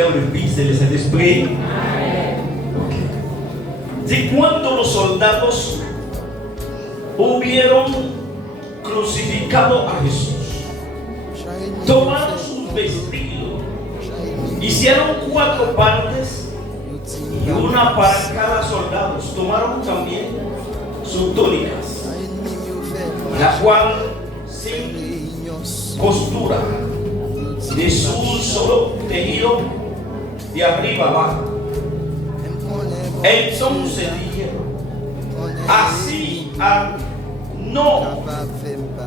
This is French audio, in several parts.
Père, le Fils et le Saint-Esprit. Ok. Dice, cuando los soldados hubieron crucificado a Jesús, tomaron sus vestidos, hicieron 4 partes y una para cada soldado. Tomaron también sus túnicas, la cual sin costura, de su solo tejido de arriba abajo. Entonces dijeron, así no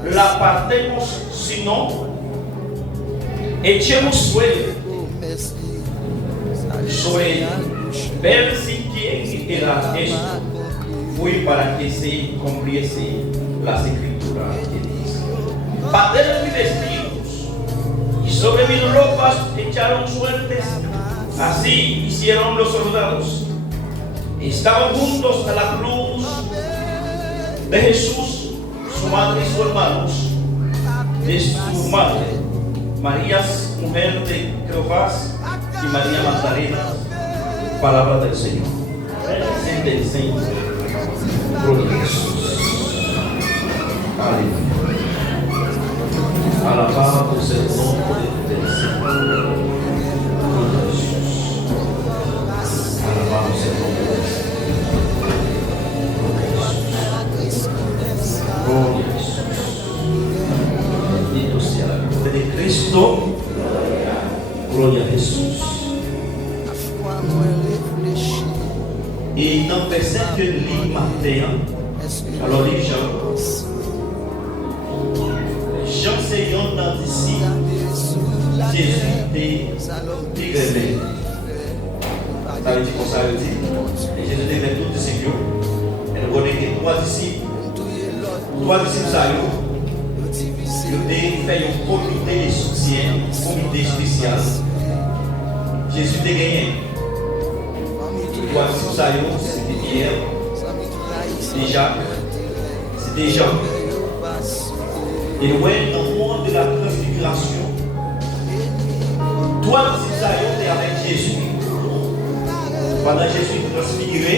la partemos, sino echemos suelo sobre ella, ver si quién era esto. Fue para que se cumpliese las escrituras que dice: bateron mis vestidos y sobre mis ropas echaron suertes. Así hicieron los soldados. Estaban juntos a la cruz de Jesús, su madre y sus hermanos, de su madre, María, mujer de Cleofás, y María Magdalena. Palabra del Señor. Sentencia. Gloria a Jesús. Aleluya. Alabado sea el nombre del Señor. Gloria a Jesús. Alabado sea el nombre del Señor. Gloria a Jesús. Bendito sea la gloria de Cristo. Gloria a Jesús. Et dans verset de l'île matin, alors les gens, j'enseignant dans ici, Jésus était révélé. Ça veut dire qu'on s'arrête. Et Jésus était révélé tout de Seigneur. Elle connaît que 3 disciples, ça y est, fait un comité de soutien, un comité spécial. Jésus était gagné. 3 disciples, ça y est, c'était Pierre, c'était Jacques, c'était Jean. Et ouais, dans le monde de la transfiguration, 3 disciples, ça y est, étaient avec Jésus. Pendant Jésus transfiguré,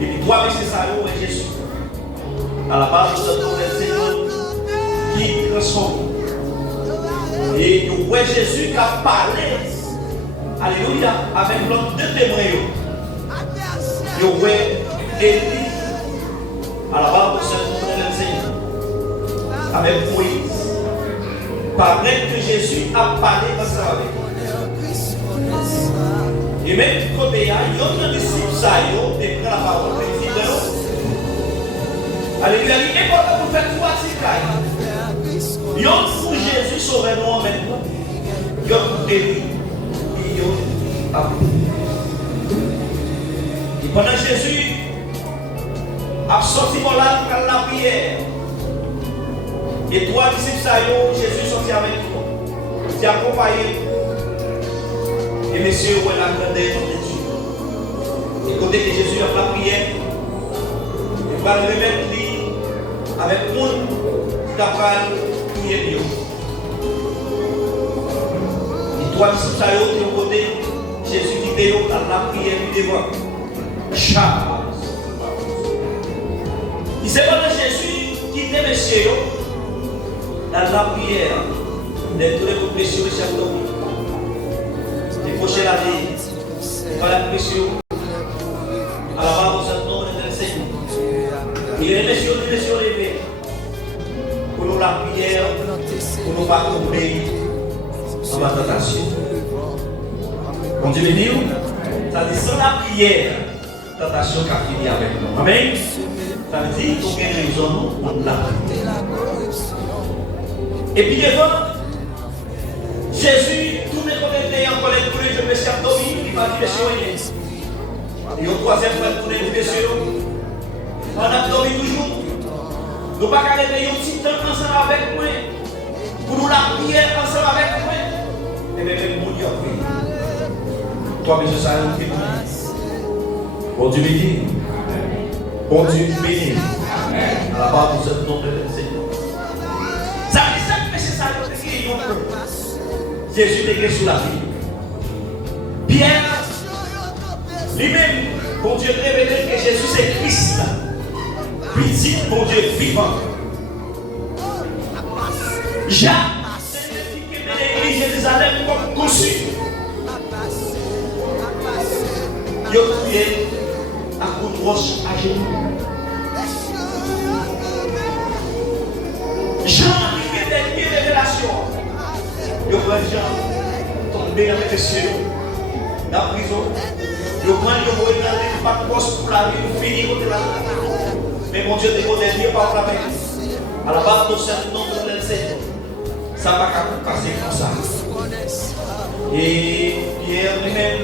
et puis 3 disciples, ça y est, avec Jésus. À la base de notre Seigneur qui transforme. Et ouais, Jésus qui a parlé. Alléluia, avec l'autre 2 témoins. Yo ouais, Élie, à la barre de ce Seigneur, avec Moïse. Paraît que Jésus a parlé ensemble avec lui. Et même côté, il y a un disciple, ça y est, prend la parole, il dit alléluia, il est important pour faire 3 titres. Il y a pour Jésus sauver nous maintenant. Il y a pour Élie. Et pendant Jésus a sorti mon âme dans la prière, et 3 disciples, Jésus sorti avec nous, il a accompagné. Et messieurs, où est la grandeur de Dieu? Et côté que Jésus a fait la prière, il va le remettre avec le monde qui a fait prier Dieu. Et 3 disciples, qui ont côté. Jésus qui était dans la prière devant. Il s'est pas Jésus qui était monsieur dans la prière de tous les confessions de chaque homme. Il faut la vie, par la pression, à la barre de ce nom de Seigneur. Il est monsieur levé pour nous la prière, pour nous pas tomber dans la tentation. Quand Dieu dit, ça dit sans la prière, la tentation qui a fini avec nous. Amen. Ça veut dire qu'il y a une raison pour la prière. Et puis devant, Jésus, tout le monde était en colère pour le Messie abdominal, il va dire Messie. Et au 3e fois, pour les Messie, on a abdominal toujours. Nous ne pouvons pas aller un petit temps ensemble avec moi, pour nous la prière ensemble avec moi. Et même mon Dieu, toi, monsieur, ça a été bon Dieu béni. Bon Dieu béni. À la part de ce nom de Seigneur. Ça dit ça, mais c'est ça. Jésus est sous la vie. Pierre, lui-même, bon Dieu révélé que Jésus c'est Christ. Petit, bon Dieu vivant. Jacques, c'est lui qui met l'église Jérusalem comme conçu. Il a prié à coup de roche à genoux. Jean, qui fait des révélations. Il a pris Jean, tombé dans les cieux, dans la prison. Il a pris le voyage dans le poste pour la vie, finir au delà. Mais mon Dieu, des derniers par la main. À la base de ce nom de l'enseigne, ça va pas passer comme ça. Et Pierre lui-même,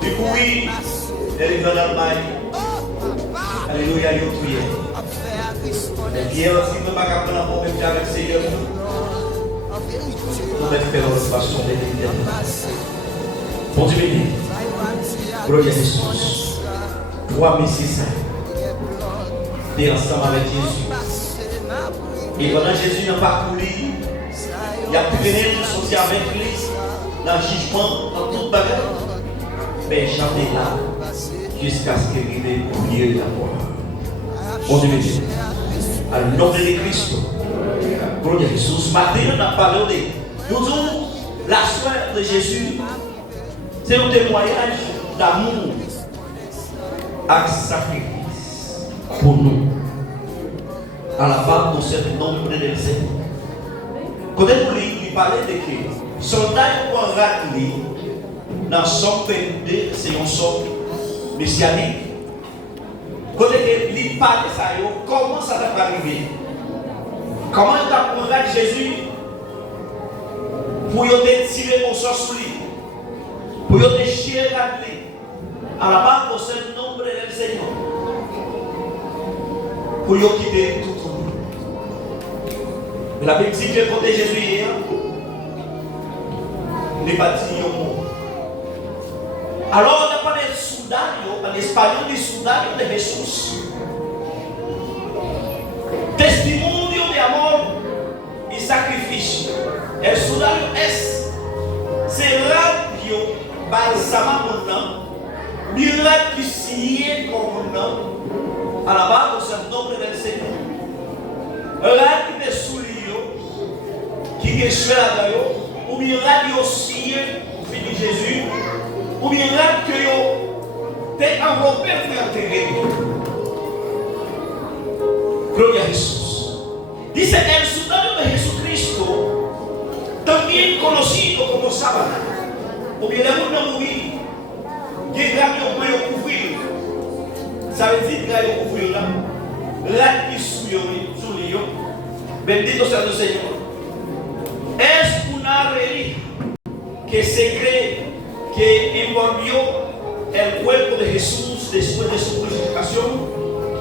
du coup, il est dans l'Allemagne. Alléluia, il a prié. Et Pierre aussi ne m'a pas la même avec le Seigneur. Nous devons faire notre passion de l'éternité. Bon Dieu béni. Gloire à Jésus. 3600. Et ensemble avec Jésus. Et pendant Jésus n'a pas couru, il a pu venir sortir avec lui dans le jugement, dans toute bagarre. Mais j'étais là jusqu'à ce qu'il arrive au milieu de la voie. Bon Dieu béni. À nom de Christ. Gloire à Jésus. Ce matin, on a parlé de nous disons la soeur de Jésus. C'est un témoignage d'amour à sacrifice pour nous. À la base de ce nombre de versets. Quand il parlait de que soldat pour ramener dans son 22, c'est un somme messianique. Quand il parle de ça, comment ça va arriver? Comment il va prendre Jésus pour tirer au sort sur lui, pour déchirer la clé à la base de ce nombre de versets. Pour quitter tout le monde. Mais la Bible dit que quand Jésus hier, il n'est pas dit au monde. Alors on a parlé de soldats, en espagnol, des soldats de ressources. Testimonio de amor y sacrificio. El soldado es radio balsama mon nom, miracle signé comme nom. À la base de ce nombre del Seigneur. Là qui est sous qui est sur la terre, ou bien là qui est aussi, fils de Jésus, ou bien là qui est enveloppé pour enterrer. Gloria a Jesús. Dice el soldado de Jesucristo, también conocido como sábana, hubiera una morir, llegando a cubrir. ¿Sabes si trae un cubrir là? Là qui suyo, bendito sea el Señor. Es una reliquia que se cree que envolvió el cuerpo de Jesús después de su crucifixión.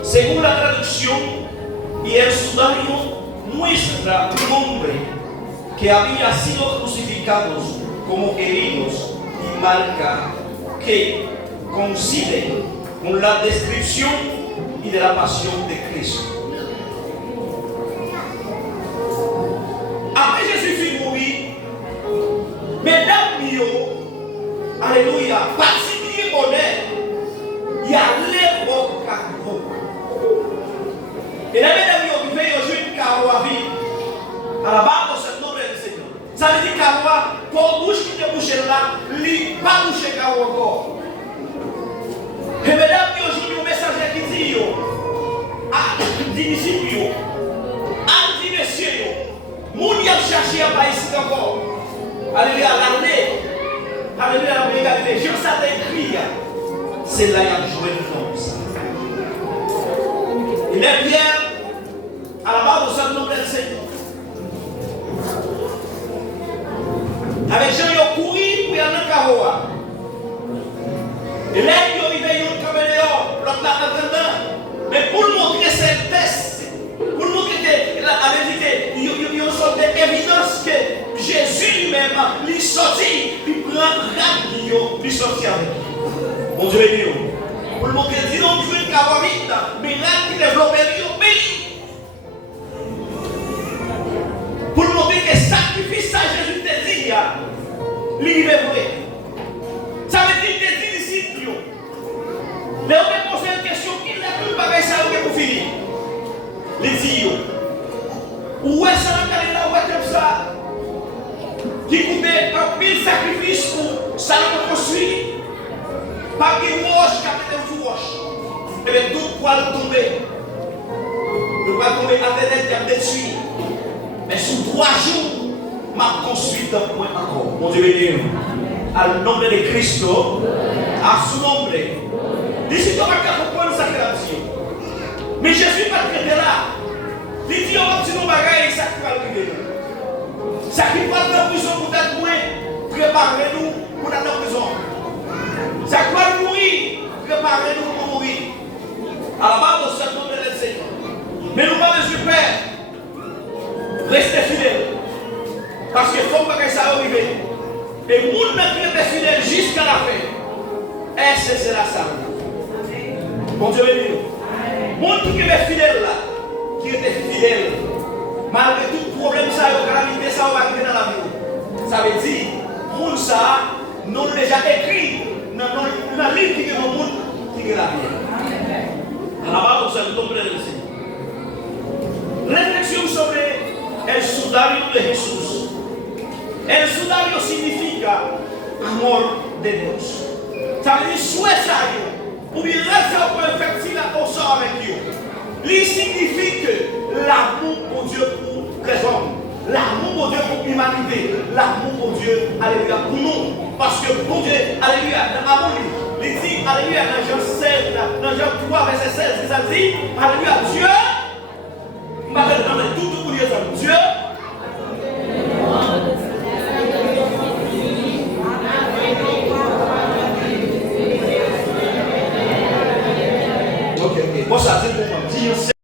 Según la traducción, y el sudario muestra un hombre que había sido crucificado como heridos y marca que coincide con la descripción y de la pasión de Cristo. Après Jésus fit mourir, mesdames mieux, alléluia, particulier bonheur, il y a l'époque carreau. Et la mesdames mieux qui fait aujourd'hui carreau à vie, à la base de ce nom du Seigneur. Ça veut dire carreau, pour bouche qui te bouche là, lui pas boucher carreau encore. Et mesdames mieux aujourd'hui, le messager qui dit, à des disciples, à des messieurs, moun y a cherché à pas ici encore. Alléluia, l'année. Alléluia, la brigade. Je ça écrit. C'est là qu'il y a joué le nom. Il est bien à la base de ce nom du Seigneur. Avec Jean, il a couru pour y aller dans le carreau. Et là, il est arrivé un caméléon, l'autre là attendant. Mais pour montrer cette test, pour montrer que la vérité, il y a une sorte d'évidence que Jésus lui-même, lui sortit, il prend radio, lui sortit avec. Mon Dieu est Dieu. Pour montrer que dis donc, je veux qu'avoir vite, mais là, il développe lui, béni. Pour montrer que sacrifice à Jésus te dit, lui, il est vrai. fini. Les dit, où est-ce que là, où est comme ça? Qui coûtait un pile sacrifice pour ça nous construire. Pas de roche, qui a fait des roches. Et bien tout poil tomber. Le poil tomber à terre qui a détruit. Mais sous 3 jours, m'a construit un point encore. Mon Dieu béni. À le nom de Christ, à son nom. D'ici, tu vas comprendre ça que la vie. Mais Jésus pas traité là. Il dit, on va dire nos bagages, ça qui va arriver. Ça qui va dans la prison pour être moins, préparez-nous pour être dans la prison. Ça qui va mourir, préparez-nous pour mourir. À la base, on se demande de Seigneur. Mais nous pas besoin de faire. Restez fidèles. Parce que faut que ça arrive. Et nous qui est fidèle jusqu'à la fin. Est-ce que c'est la ça? Mon Dieu béni. Monde qui est fidèle là, qui était fidèle, malgré tout problème, ça, calamité, ça va arriver dans la vie. Ça veut dire, monde ça, nous déjà écrit dans le livre qui est le monde qui est la vie. Alors, vous allez tomber dans le Seigneur. Réflexion sobre el sudario de Jesús. El sudario significa amor de Dios. Ça veut dire souhait ou bien là, ça peut effectuer la conscience avec Dieu. Il signifie que l'amour pour Dieu pour les hommes, l'amour pour Dieu pour l'humanité, l'amour pour Dieu, alléluia, pour nous. Parce que pour Dieu, alléluia, dans l'amour, il dit, alléluia, dans Jean 16, dans Jean 3, verset 16, ça dit, alléluia, Dieu, il m'appelle dans tout pour les hommes, Dieu, Bon, ça, c'est pour moi.